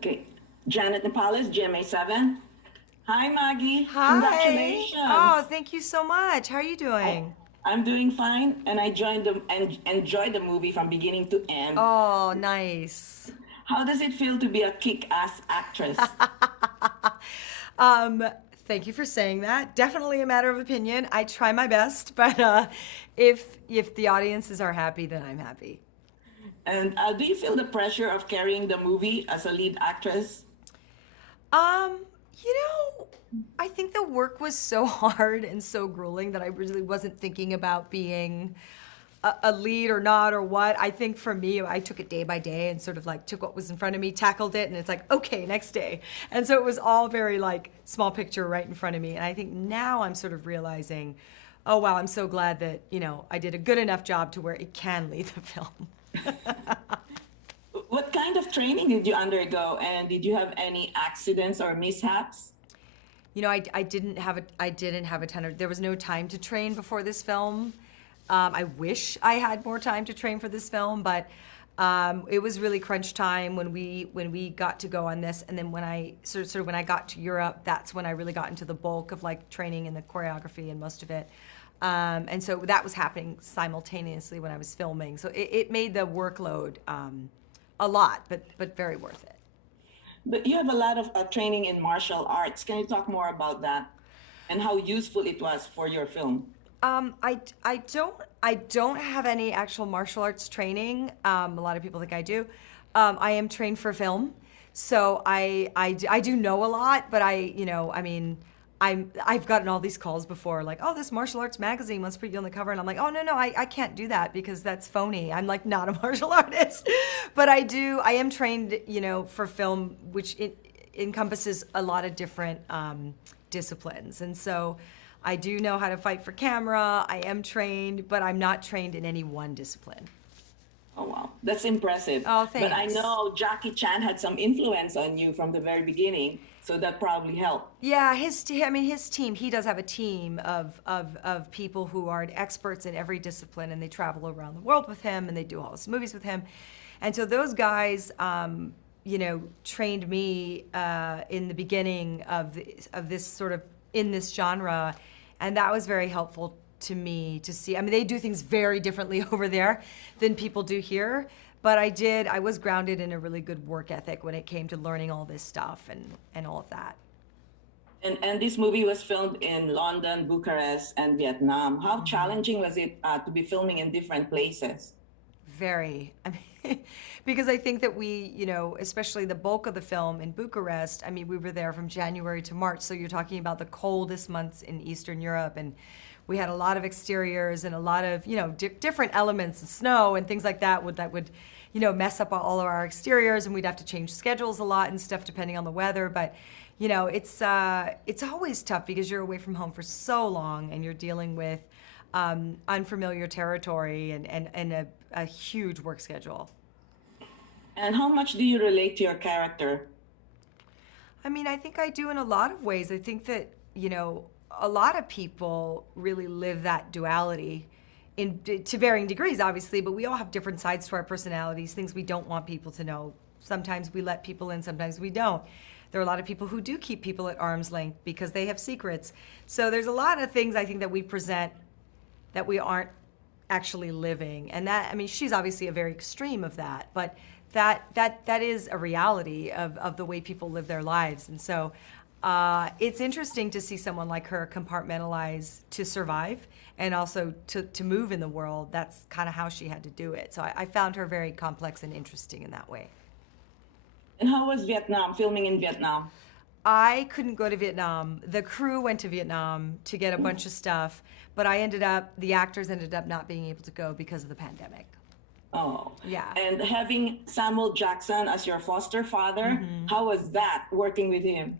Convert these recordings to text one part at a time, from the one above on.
Okay. Janet Nepales, GMA7. Hi, Maggie. Hi. Oh, Congratulations. thank you so much. How are you I, doing? I'm doing fine, and I joined the and enjoyed the movie from beginning to end. Oh, nice. How does it feel to be a kick-ass actress? Um, Thank you for saying that. Definitely a matter of opinion. I try my best, but if the audiences are happy, then I'm happy. And do you feel the pressure of carrying the movie as a lead actress? Um, you know, I think the work was so hard and so grueling that I really wasn't thinking about being a lead or not or what. I think for me, I took it day by day and sort of like took what was in front of me, tackled it, and it's like, okay, next day. And so it was all very like small picture right in front of me. And I think now I'm sort of realizing, oh wow, I'm so glad that, I did a good enough job to where it can lead the film. What kind of training did you undergo, and did you have any accidents or mishaps? I didn't have a ton of, there was no time to train before this film. I wish I had more time to train for this film, but it was really crunch time when we got to go on this, and then when I sort of when I got to Europe, that's when I really got into the bulk of like training and the choreography and most of it. And so that was happening simultaneously when I was filming. So it made the workload a lot, but very worth it. But you have a lot of training in martial arts. Can you talk more about that and how useful it was for your film? I don't have any actual martial arts training. A lot of people think I do. I am trained for film, so I do know a lot, but I've gotten all these calls before, like, oh, this martial arts magazine wants to put you on the cover, and I'm like, oh no, I can't do that because that's phony. I'm like not a martial artist, but I am trained, for film, which it encompasses a lot of different disciplines, and so I do know how to fight for camera. I am trained, but I'm not trained in any one discipline. Oh, wow. That's impressive. Oh, But I thanks. know Jackie Chan had some influence on you from the very beginning, so that probably helped. Yeah, his team, he does have a team of people who are experts in every discipline, and they travel around the world with him, and they do all his movies with him. And so those guys, trained me in the beginning of this sort of, in this genre, and that was very helpful to me to see. I mean, they do things very differently over there than people do here, but I was grounded in a really good work ethic when it came to learning all this stuff and all of that. And this movie was filmed in London, Bucharest, and Vietnam. How challenging was it to be filming in different places? Very. I mean, because I think that we, especially the bulk of the film in Bucharest, I mean, we were there from January to March, so you're talking about the coldest months in Eastern Europe, and we had a lot of exteriors and a lot of, different elements, and snow and things like that would mess up all of our exteriors, and we'd have to change schedules a lot and stuff depending on the weather. But, it's always tough because you're away from home for so long and you're dealing with unfamiliar territory and a huge work schedule. And how much do you relate to your character? I mean, I think I do in a lot of ways. I think that, a lot of people really live that duality to varying degrees, obviously, but we all have different sides to our personalities, things we don't want people to know. Sometimes we let people in, sometimes we don't. There are a lot of people who do keep people at arm's length because they have secrets. So there's a lot of things I think that we present that we aren't actually living. And that, I mean, she's obviously a very extreme of that, but that is a reality of the way people live their lives. And so it's interesting to see someone like her compartmentalize to survive and also to move in the world. That's kind of how she had to do it. So I found her very complex and interesting in that way. And how was Vietnam, filming in Vietnam? I couldn't go to Vietnam. The crew went to Vietnam to get a bunch of stuff, but the actors ended up not being able to go because of the pandemic. Oh, Yeah. and having Samuel Jackson as your foster father, how was that working with him?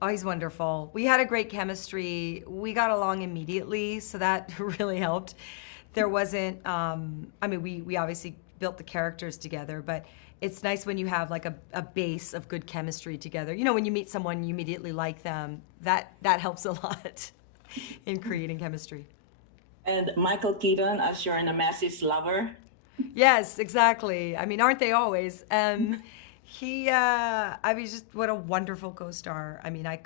Oh, he's wonderful. We had a great chemistry. We got along immediately, so that really helped. There wasn't, I mean, we obviously built the characters together, but it's nice when you have like a base of good chemistry together. When you meet someone, you immediately like them. That helps a lot in creating chemistry. And Michael Keaton as your Nemesis lover. Yes, exactly. I mean, aren't they always? I mean, just what a wonderful co-star. I mean, I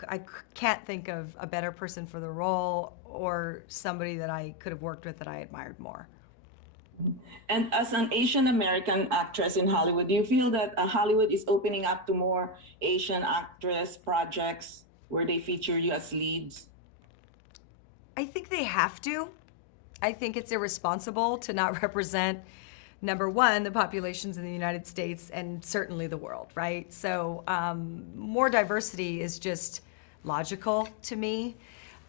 can't think of a better person for the role or somebody that I could have worked with that I admired more. And as an Asian American actress in Hollywood, do you feel that Hollywood is opening up to more Asian actress projects where they feature you as leads? I think they have to. I think it's irresponsible to not represent, number one, the populations in the United States and certainly the world, right? So more diversity is just logical to me.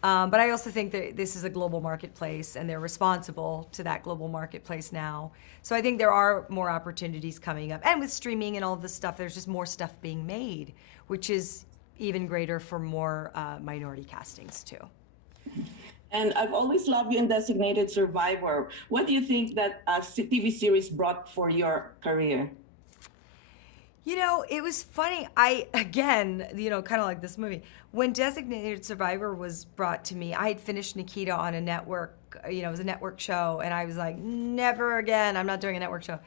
But I also think that this is a global marketplace and they're responsible to that global marketplace now. So I think there are more opportunities coming up. And with streaming and all of this stuff, there's just more stuff being made, which is even greater for more minority castings too. And I've always loved you in Designated Survivor. What do you think that TV series brought for your career? You know, it was funny. Again, kind of like this movie. When Designated Survivor was brought to me, I had finished Nikita on a network, it was a network show, and I was like, never again, I'm not doing a network show.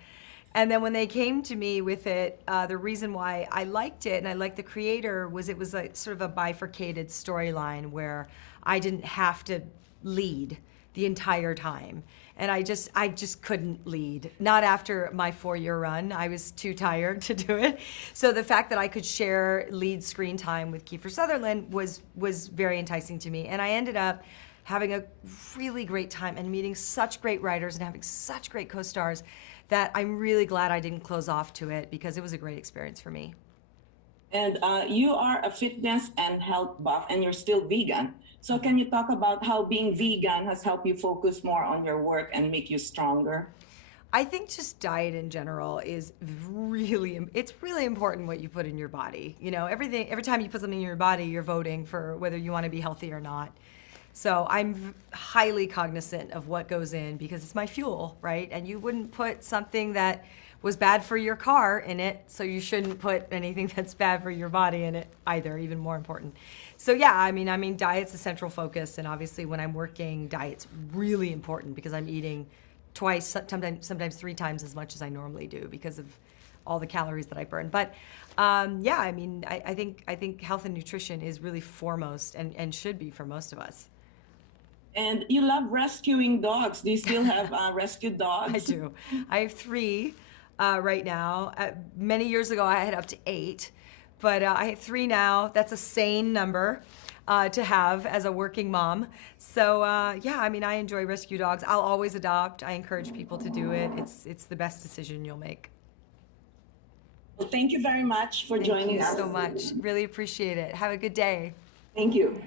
And then when they came to me with it, the reason why I liked it and I liked the creator was it was like sort of a bifurcated storyline where I didn't have to lead the entire time. And I just couldn't lead. Not after my 4-year run. I was too tired to do it. So the fact that I could share lead screen time with Kiefer Sutherland was very enticing to me. And I ended up having a really great time and meeting such great writers and having such great co-stars that I'm really glad I didn't close off to it because it was a great experience for me. And you are a fitness and health buff, and you're still vegan. So can you talk about how being vegan has helped you focus more on your work and make you stronger? I think just diet in general is it's really important what you put in your body. Every time you put something in your body, you're voting for whether you want to be healthy or not. So I'm highly cognizant of what goes in because it's my fuel, right? And you wouldn't put something that was bad for your car in it, so you shouldn't put anything that's bad for your body in it either, even more important. So yeah, I mean, diet's a central focus, and obviously when I'm working, diet's really important because I'm eating twice, sometimes 3 times as much as I normally do because of all the calories that I burn. But yeah, I mean, I think health and nutrition is really foremost and should be for most of us. And you love rescuing dogs. Do you still have rescued dogs? I do. I have 3 right now. Many years ago, I had up to 8, but I have 3 now. That's a sane number to have as a working mom. So yeah, I mean, I enjoy rescue dogs. I'll always adopt. I encourage people to do it. It's the best decision you'll make. Well, thank you very much for joining us. Thank you so much. Really appreciate it. Have a good day. Thank you.